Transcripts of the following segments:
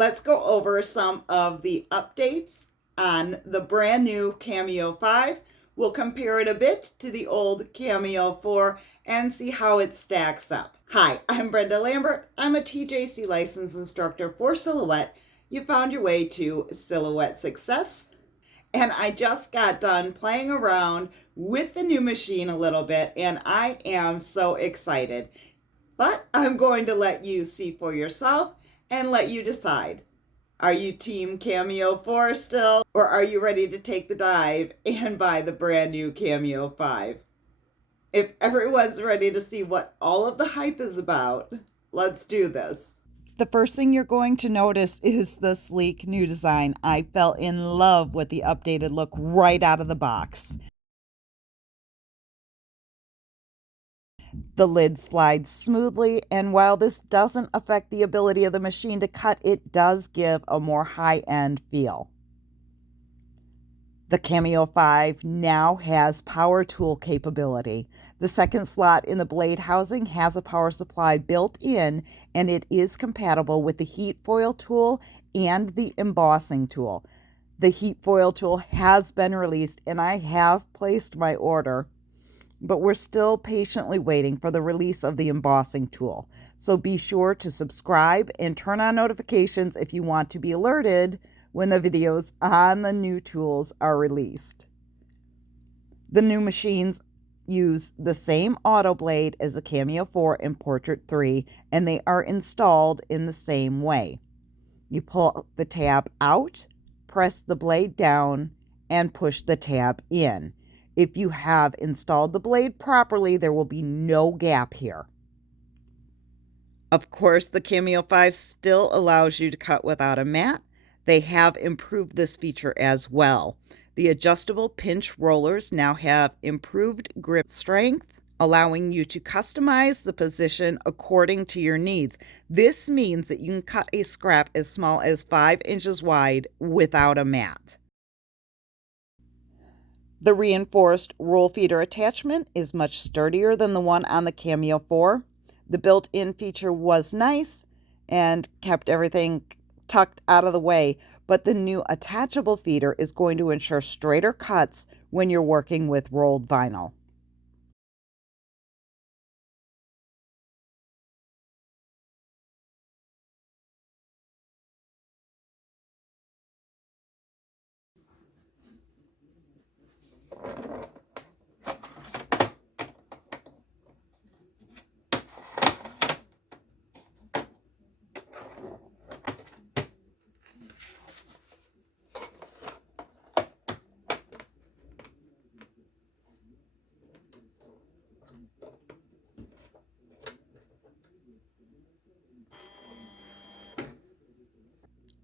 let's go over some of the updates on the brand new Cameo 5. We'll compare it a bit to the old Cameo 4 and see how it stacks up. Hi, I'm Brenda Lambert. I'm a TJC licensed instructor for Silhouette. You found your way to Silhouette Success. And I just got done playing around with the new machine a little bit, and I am so excited. But I'm going to let you see for yourself and let you decide. Are you team Cameo 4 still, or are you ready to take the dive and buy the brand new Cameo 5? If everyone's ready to see what all of the hype is about, let's do this. The first thing you're going to notice is the sleek new design. I fell in love with the updated look right out of the box. The lid slides smoothly, and while this doesn't affect the ability of the machine to cut, it does give a more high-end feel. The Cameo 5 now has power tool capability. The second slot in the blade housing has a power supply built in, and it is compatible with the heat foil tool and the embossing tool. The heat foil tool has been released, and I have placed my order, but we're still patiently waiting for the release of the embossing tool. So be sure to subscribe and turn on notifications if you want to be alerted when the videos on the new tools are released. The new machines use the same auto blade as the Cameo 4 and Portrait 3, and they are installed in the same way. You pull the tab out, press the blade down, and push the tab in. If you have installed the blade properly, there will be no gap here. Of course, the Cameo 5 still allows you to cut without a mat. They have improved this feature as well. The adjustable pinch rollers now have improved grip strength, allowing you to customize the position according to your needs. This means that you can cut a scrap as small as 5 inches wide without a mat. The reinforced roll feeder attachment is much sturdier than the one on the Cameo 4. The built-in feature was nice and kept everything tucked out of the way, but the new attachable feeder is going to ensure straighter cuts when you're working with rolled vinyl.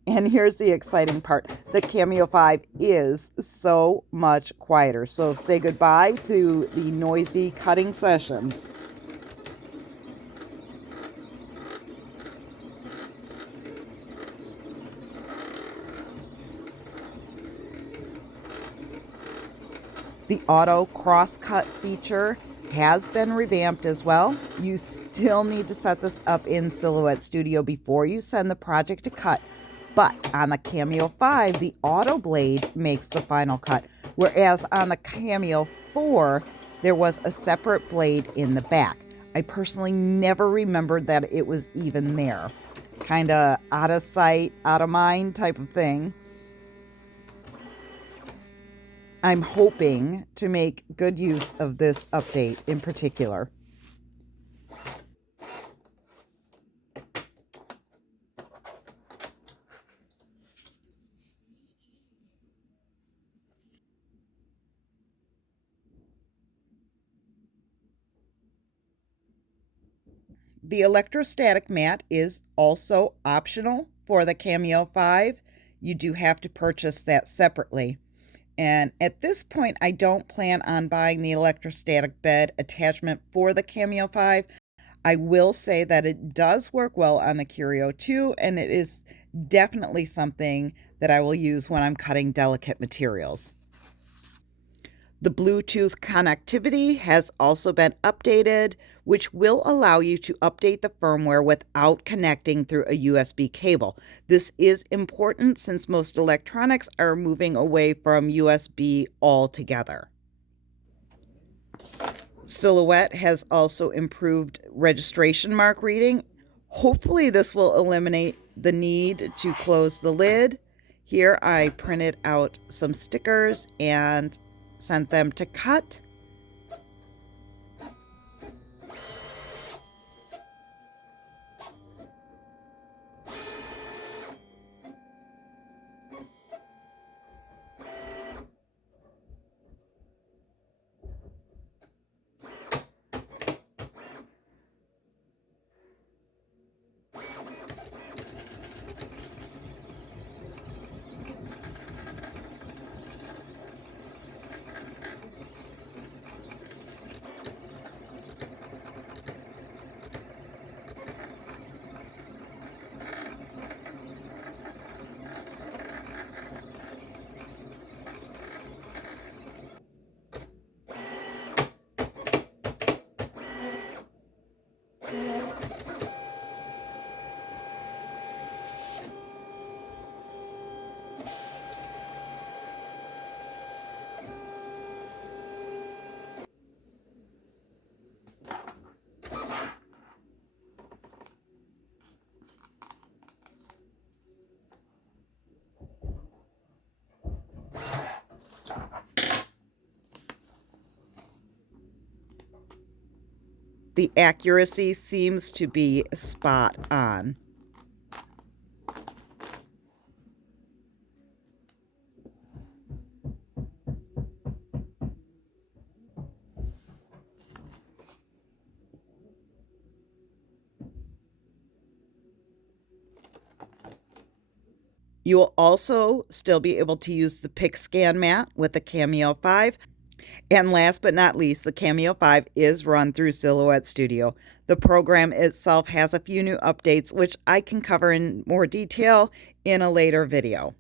And here's the exciting part. The Cameo 5 is so much quieter. So say goodbye to the noisy cutting sessions. The auto cross-cut feature has been revamped as well. You still need to set this up in Silhouette Studio before you send the project to cut. But on the Cameo 5, the auto blade makes the final cut, whereas on the Cameo 4, there was a separate blade in the back. I personally never remembered that it was even there. Kind of out of sight, out of mind type of thing. I'm hoping to make good use of this update in particular. The electrostatic mat is also optional for the Cameo 5. You do have to purchase that separately. And at this point, I don't plan on buying the electrostatic bed attachment for the Cameo 5. I will say that it does work well on the Curio too, and it is definitely something that I will use when I'm cutting delicate materials. The Bluetooth connectivity has also been updated, which will allow you to update the firmware without connecting through a USB cable. This is important since most electronics are moving away from USB altogether. Silhouette has also improved registration mark reading. Hopefully this will eliminate the need to close the lid. Here I printed out some stickers and sent them to cut. The accuracy seems to be spot on. You will also still be able to use the pick scan mat with the Cameo 5. And last but not least, the Cameo 5 is run through Silhouette Studio. The program itself has a few new updates, which I can cover in more detail in a later video.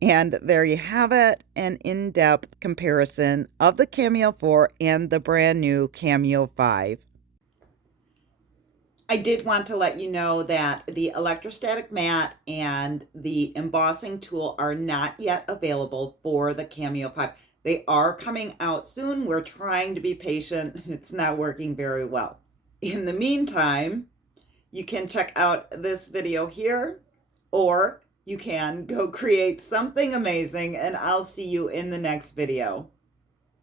And there you have it, an in-depth comparison of the Cameo 4 and the brand new Cameo 5. I did want to let you know that the electrostatic mat and the embossing tool are not yet available for the Cameo 5. They are coming out soon. We're trying to be patient. It's not working very well. In the meantime, you can check out this video here, or you can go create something amazing, and I'll see you in the next video.